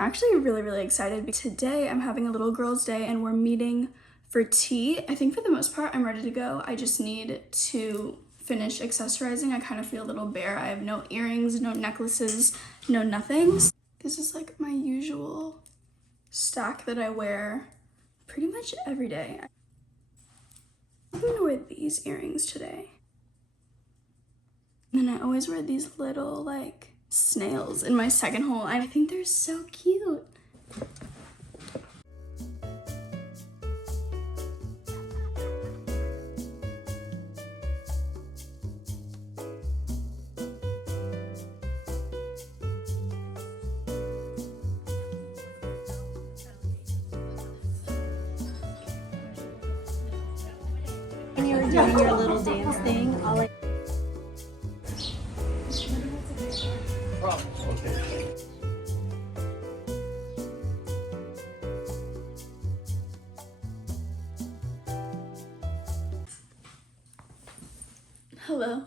actually really excited because today I'm having a little girls' day and we're meeting for tea. I think for the most part I'm ready to go. I just need to finish accessorizing. I kind of feel a little bare. I have no earrings, no necklaces, no nothings. This is like my usual stack that I wear pretty much every day. I'm gonna wear these earrings today. And then I always wear these little like snails in my second hole. I think they're so cute. When you were doing your little dance thing, I'll like. Hello.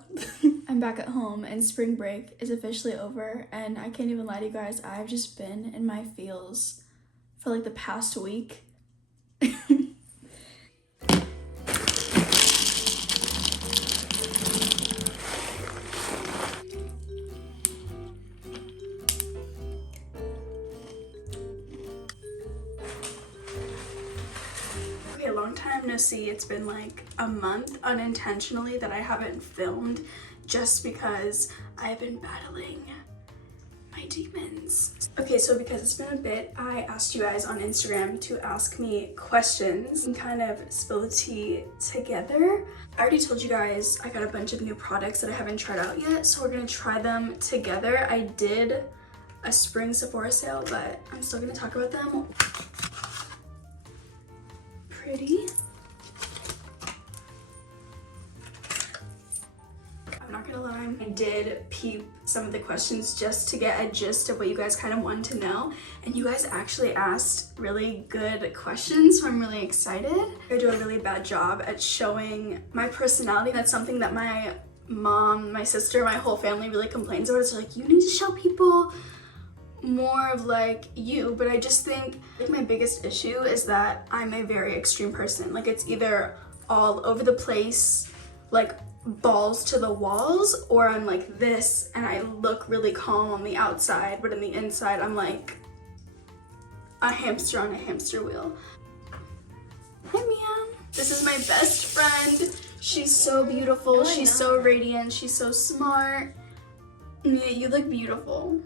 I'm back at home and spring break is officially over and I can't even lie to you guys, I've just been in my feels for like the past week. Okay, long time no see. It's been like a month unintentionally that I haven't filmed just because I've been battling my demons. Okay, so because it's been a bit, I asked you guys on Instagram to ask me questions and kind of spill the tea together. I already told you guys I got a bunch of new products that I haven't tried out yet, so we're gonna try them together. I did a spring Sephora sale, but I'm still gonna talk about them. Pretty. I'm not gonna lie, I did peep some of the questions just to get a gist of what you guys kind of wanted to know, and you guys actually asked really good questions, so I'm really excited. I do a really bad job at showing my personality. That's something that my mom, my sister, my whole family really complains about. It's like, you need to show people more of like you, but I just think like my biggest issue is that I'm a very extreme person. Like it's either all over the place, like balls to the walls, or I'm like this and I look really calm on the outside, but on the inside I'm like a hamster on a hamster wheel. Hi Mia. This is my best friend. She's so beautiful. She's so radiant. She's so smart. Mia, you look beautiful.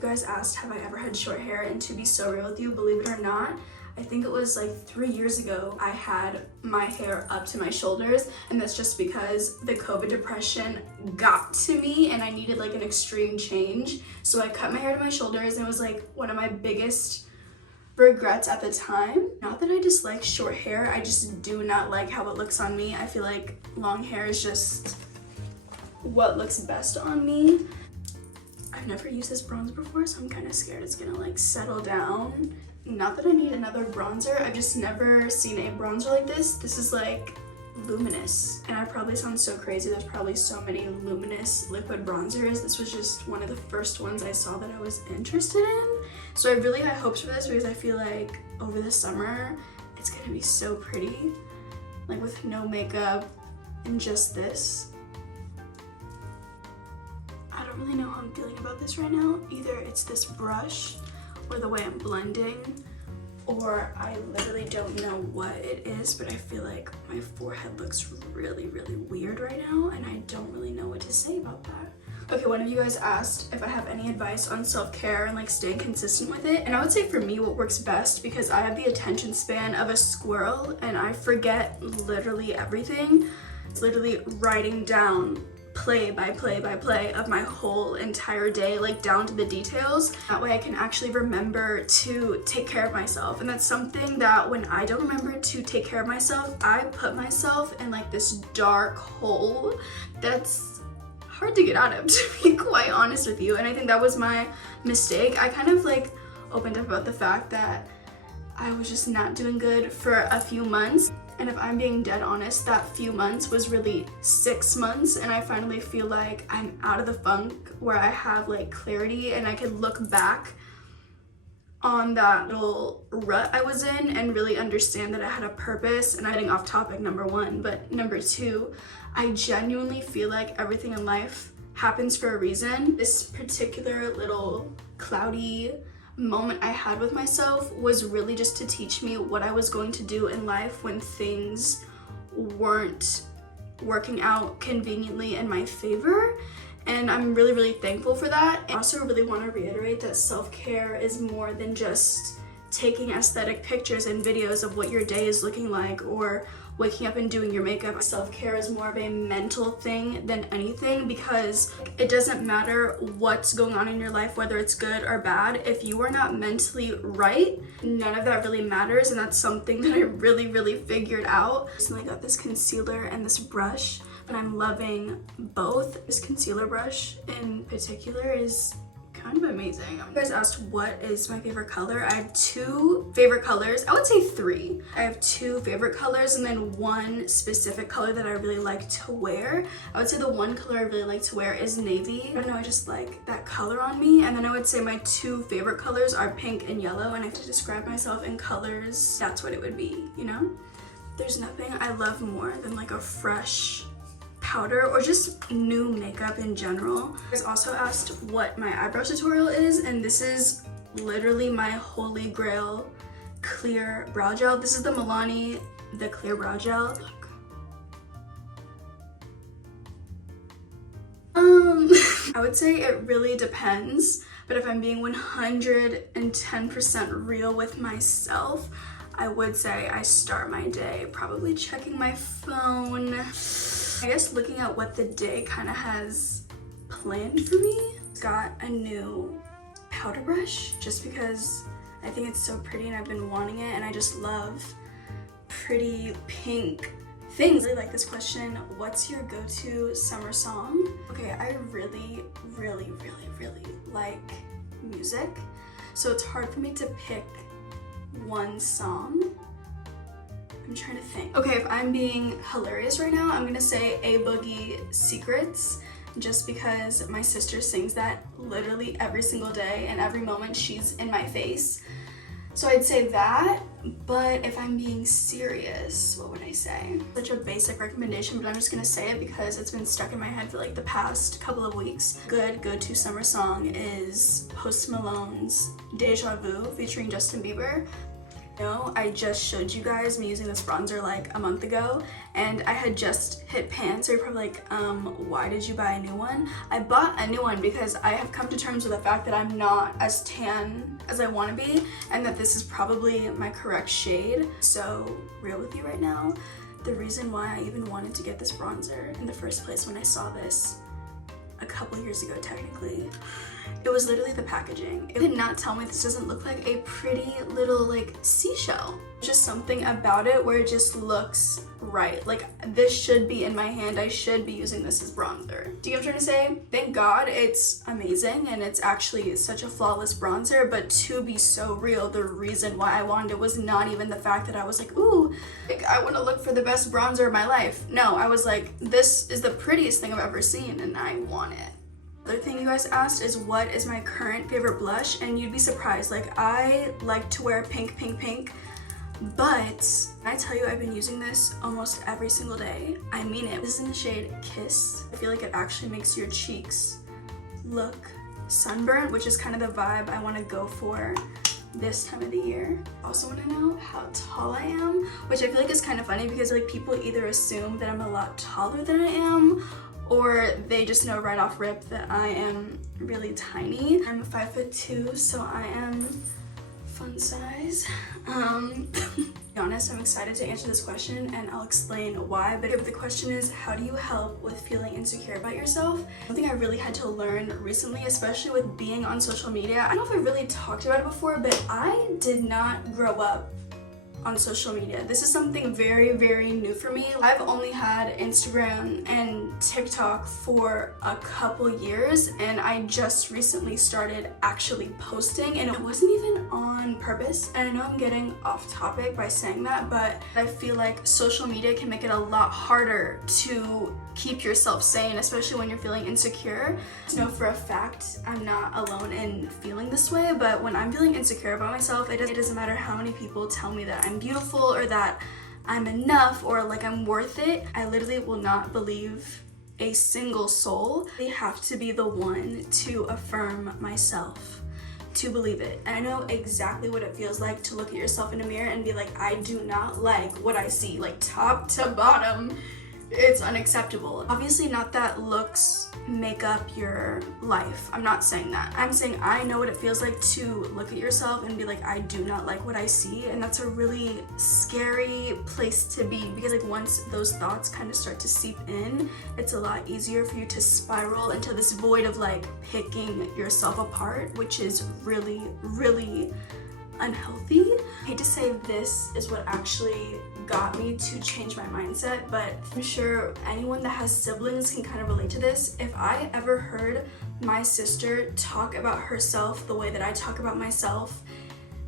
You guys asked, have I ever had short hair? And to be so real with you, believe it or not, I think it was like 3 years ago, I had my hair up to my shoulders, and that's just because the COVID depression got to me and I needed like an extreme change. So I cut my hair to my shoulders, and it was like one of my biggest regrets at the time. Not that I dislike short hair, I just do not like how it looks on me. I feel like long hair is just what looks best on me. I've never used this bronzer before, so I'm kind of scared it's gonna like settle down. Not that I need another bronzer, I've just never seen a bronzer like this. This is like luminous, and I probably sound so crazy. There's probably so many luminous liquid bronzers. This was just one of the first ones I saw that I was interested in. So I really high hopes for this because I feel like over the summer, it's gonna be so pretty. Like with no makeup and just this. I don't really know how I'm feeling about this right now. Either it's this brush or the way I'm blending, or I literally don't know what it is, but I feel like my forehead looks really weird right now, and I don't really know what to say about that. Okay, one of you guys asked if I have any advice on self-care and like staying consistent with it, and I would say for me what works best, because I have the attention span of a squirrel and I forget literally everything. It's literally writing down play by play of my whole entire day, like down to the details. That way I can actually remember to take care of myself. And that's something that when I don't remember to take care of myself, I put myself in like this dark hole that's hard to get out of, to be quite honest with you. And I think that was my mistake. I kind of like opened up about the fact that I was just not doing good for a few months. And if I'm being dead honest, that few months was really 6 months, and I finally feel like I'm out of the funk where I have like clarity and I can look back on that little rut I was in and really understand that I had a purpose. And I'm getting off topic, number one, but number two, I genuinely feel like everything in life happens for a reason. This particular little cloudy moment I had with myself was really just to teach me what I was going to do in life when things weren't working out conveniently in my favor. And I'm really, really thankful for that. I also really want to reiterate that self-care is more than just taking aesthetic pictures and videos of what your day is looking like or waking up and doing your makeup. Self-care is more of a mental thing than anything, because it doesn't matter what's going on in your life, whether it's good or bad. If you are not mentally right, none of that really matters. And that's something that I really, really figured out. I recently got this concealer and this brush, and I'm loving both. This concealer brush in particular is kind of amazing. You guys asked what is my favorite color. I have two favorite colors. I would say three. I have two favorite colors and then one specific color that I really like to wear. I would say the one color I really like to wear is navy. I don't know, I just like that color on me. And then I would say my two favorite colors are pink and yellow, and if I have to describe myself in colors, that's what it would be, you know? There's nothing I love more than like a fresh powder or just new makeup in general. You guys also asked what my eyebrow tutorial is, and this is literally my holy grail clear brow gel. This is the Milani, the clear brow gel. Look. I would say it really depends, but if I'm being 110% real with myself, I would say I start my day probably checking my phone. I guess looking at what the day kind of has planned for me. Got a new powder brush just because I think it's so pretty and I've been wanting it, and I just love pretty pink things. I really like this question. What's your go-to summer song? Okay, I really, really, really, really like music, so it's hard for me to pick one song. I'm trying to think. Okay, if I'm being hilarious right now, I'm gonna say A Boogie Secrets, just because my sister sings that literally every single day and every moment she's in my face. So I'd say that, but if I'm being serious, what would I say? Such a basic recommendation, but I'm just gonna say it because it's been stuck in my head for like the past couple of weeks. Good go-to summer song is Post Malone's Deja Vu featuring Justin Bieber. You know, I just showed you guys me using this bronzer like a month ago, and I had just hit pan, so you're probably like, why did you buy a new one? I bought a new one because I have come to terms with the fact that I'm not as tan as I want to be, and that this is probably my correct shade. So, real with you right now, the reason why I even wanted to get this bronzer in the first place when I saw this a couple years ago technically, it was literally the packaging. It did not tell me this doesn't look like a pretty little like seashell. Just something about it where it just looks right. Like this should be in my hand. I should be using this as bronzer. Do you know what I'm trying to say? Thank God it's amazing and it's actually such a flawless bronzer, but to be so real, the reason why I wanted it was not even the fact that I was like, ooh, like I want to look for the best bronzer of my life. No, I was like, this is the prettiest thing I've ever seen and I want it. Other thing you guys asked is what is my current favorite blush, and you'd be surprised, like I like to wear pink, but I tell you I've been using this almost every single day. I mean it. This is in the shade Kiss. I feel like it actually makes your cheeks look sunburned, which is kind of the vibe I want to go for this time of the year. I also want to know how tall I am, which I feel like is kind of funny because like people either assume that I'm a lot taller than I am, or they just know right off rip that I am really tiny. I'm 5'2", so I am fun size. To be honest, I'm excited to answer this question and I'll explain why, but if the question is how do you help with feeling insecure about yourself? Something I really had to learn recently, especially with being on social media. I don't know if I really talked about it before, but I did not grow up on social media. This is something very, very new for me. I've only had Instagram and TikTok for a couple years, and I just recently started actually posting, and it wasn't even on purpose. And I know I'm getting off topic by saying that, but I feel like social media can make it a lot harder to keep yourself sane, especially when you're feeling insecure. I know for a fact I'm not alone in feeling this way, but when I'm feeling insecure about myself, it doesn't matter how many people tell me that I'm beautiful or that I'm enough or like I'm worth it. I literally will not believe a single soul. I have to be the one to affirm myself, to believe it. And I know exactly what it feels like to look at yourself in a mirror and be like, I do not like what I see, like top to bottom. It's unacceptable. Obviously not that looks make up your life. I'm not saying that. I'm saying I know what it feels like to look at yourself and be like, I do not like what I see. And that's a really scary place to be, because like once those thoughts kind of start to seep in, it's a lot easier for you to spiral into this void of like picking yourself apart, which is really, really unhealthy. I hate to say this is what actually got me to change my mindset, but I'm sure anyone that has siblings can kind of relate to this. If I ever heard my sister talk about herself the way that I talk about myself,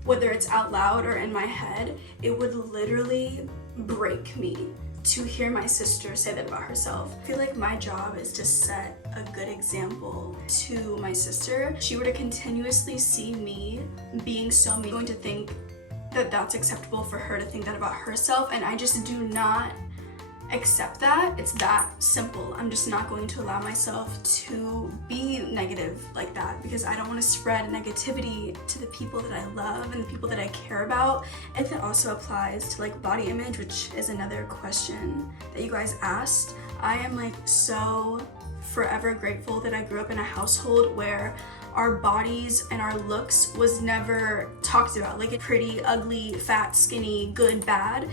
whether it's out loud or in my head, it would literally break me to hear my sister say that about herself. I feel like my job is to set a good example to my sister. If she were to continuously see me being so mean, I'm going to think that that's acceptable for her to think that about herself, and I just do not accept that. It's that simple. I'm just not going to allow myself to be negative like that, because I don't want to spread negativity to the people that I love and the people that I care about. If it also applies to like body image, which is another question that you guys asked, I am like so forever grateful that I grew up in a household where our bodies and our looks was never talked about. Like a pretty, ugly, fat, skinny, good, bad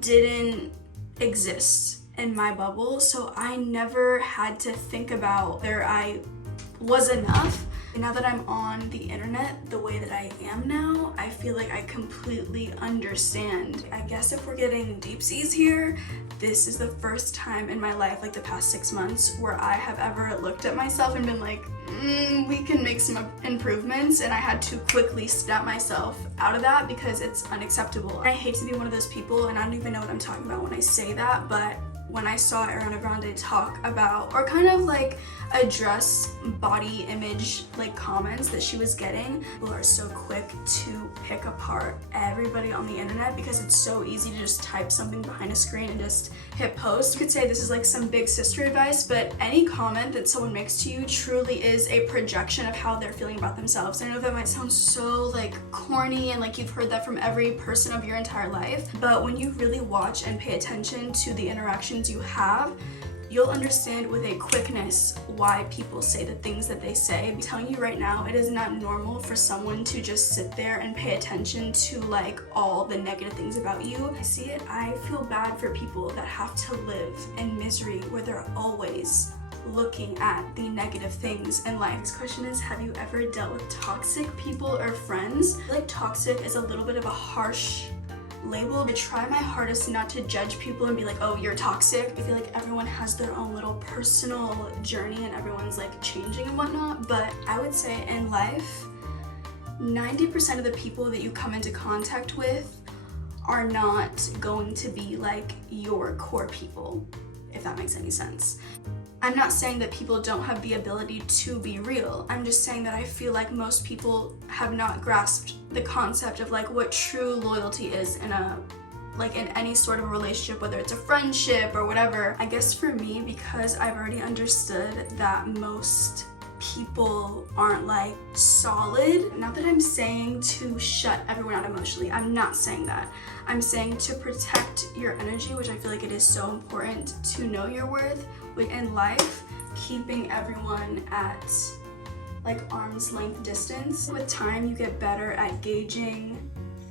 didn't exist in my bubble. So I never had to think about whether I was enough. Now that I'm on the internet the way that I am now, I feel like I completely understand. I guess if we're getting deepsies here, this is the first time in my life, like the past 6 months, where I have ever looked at myself and been like, we can make some improvements, and I had to quickly snap myself out of that because it's unacceptable. I hate to be one of those people, and I don't even know what I'm talking about when I say that, but when I saw Ariana Grande talk about, or kind of like address body image like comments that she was getting, people are so quick to pick apart everybody on the internet because it's so easy to just type something behind a screen and just hit post. You could say this is like some big sister advice, but any comment that someone makes to you truly is a projection of how they're feeling about themselves. I know that might sound so like corny and like you've heard that from every person of your entire life, but when you really watch and pay attention to the interactions you have, you'll understand with a quickness why people say the things that they say. I'm telling you right now, it is not normal for someone to just sit there and pay attention to like all the negative things about you. I see it. I feel bad for people that have to live in misery where they're always looking at the negative things in life. This question is, have you ever dealt with toxic people or friends? I feel like toxic is a little bit of a harsh label. I try my hardest not to judge people and be like, oh, you're toxic. I feel like everyone has their own little personal journey and everyone's like changing and whatnot, but I would say in life, 90% of the people that you come into contact with are not going to be like your core people, if that makes any sense. I'm not saying that people don't have the ability to be real. I'm just saying that I feel like most people have not grasped the concept of like what true loyalty is in any sort of a relationship, whether it's a friendship or whatever. I guess for me, because I've already understood that most people aren't like solid. Not that I'm saying to shut everyone out emotionally. I'm not saying that. I'm saying to protect your energy, which I feel like it is so important to know your worth. In life, keeping everyone at like arm's length distance. With time, you get better at gauging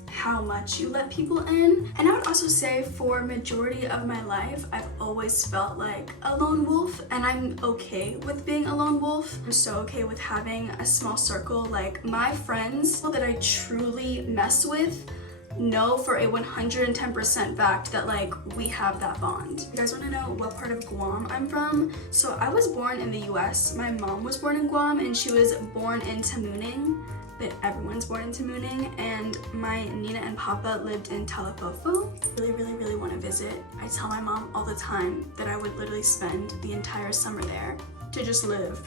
how much you let people in. And I would also say for majority of my life, I've always felt like a lone wolf, and I'm okay with being a lone wolf. I'm so okay with having a small circle. Like my friends that I truly mess with, know for a 110% fact that like we have that bond. You guys want to know what part of Grwm I'm from? So I was born in the US. My mom was born in Grwm and she was born in Tamuning, but everyone's born in Tamuning, and my Nina and Papa lived in Tilbury. Really want to visit. I tell my mom all the time that I would literally spend the entire summer there to just live.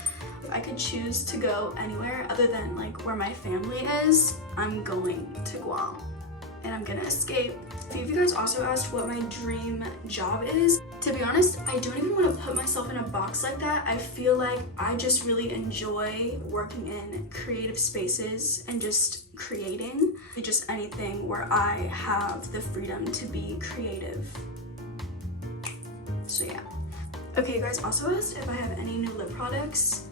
If I could choose to go anywhere other than like where my family is, I'm going to Grwm and I'm gonna escape. A few of you guys also asked what my dream job is. To be honest, I don't even want to put myself in a box like that. I feel like I just really enjoy working in creative spaces and just creating. Just anything where I have the freedom to be creative. So yeah. Okay, you guys also asked if I have any new lip products.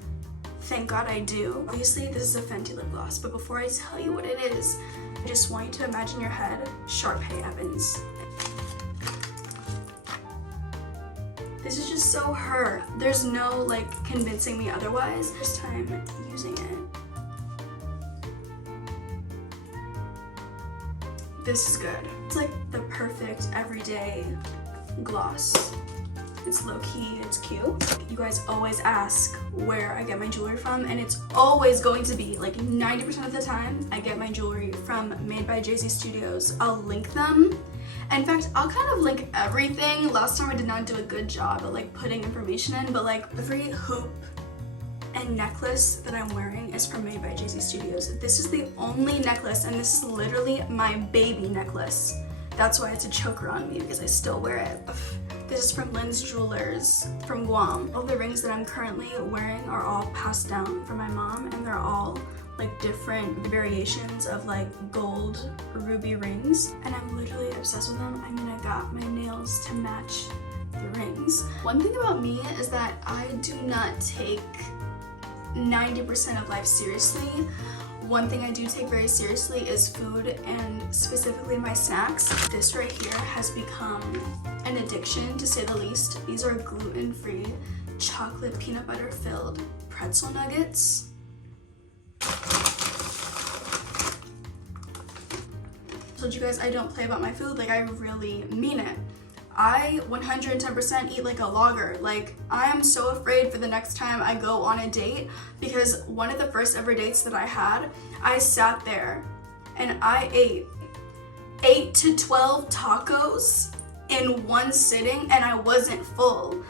Thank God I do. Obviously, this is a Fenty lip gloss, but before I tell you what it is, I just want you to imagine your head Sharpay Evans. This is just so her. There's no like convincing me otherwise. First time using it. This is good. It's like the perfect everyday gloss. It's low-key, it's cute. You guys always ask where I get my jewelry from, and it's always going to be, like 90% of the time, I get my jewelry from Made by Jay-Z Studios. I'll link them. In fact, I'll kind of link everything. Last time I did not do a good job at like putting information in, but like every hoop and necklace that I'm wearing is from Made by Jay-Z Studios. This is the only necklace, and this is literally my baby necklace. That's why it's a choker on me, because I still wear it. This is from Lynn's Jewelers from Grwm. All the rings that I'm currently wearing are all passed down from my mom, and they're all like different variations of like gold ruby rings, and I'm literally obsessed with them. I mean, I got my nails to match the rings. One thing about me is that I do not take 90% of life seriously. One thing I do take very seriously is food, and specifically my snacks. This right here has become an addiction, to say the least. These are gluten-free, chocolate peanut butter filled pretzel nuggets. I told you guys I don't play about my food, like I really mean it. I 110% eat like a logger. Like, I am so afraid for the next time I go on a date, because one of the first ever dates that I had, I sat there and I ate 8 to 12 tacos in one sitting, and I wasn't full.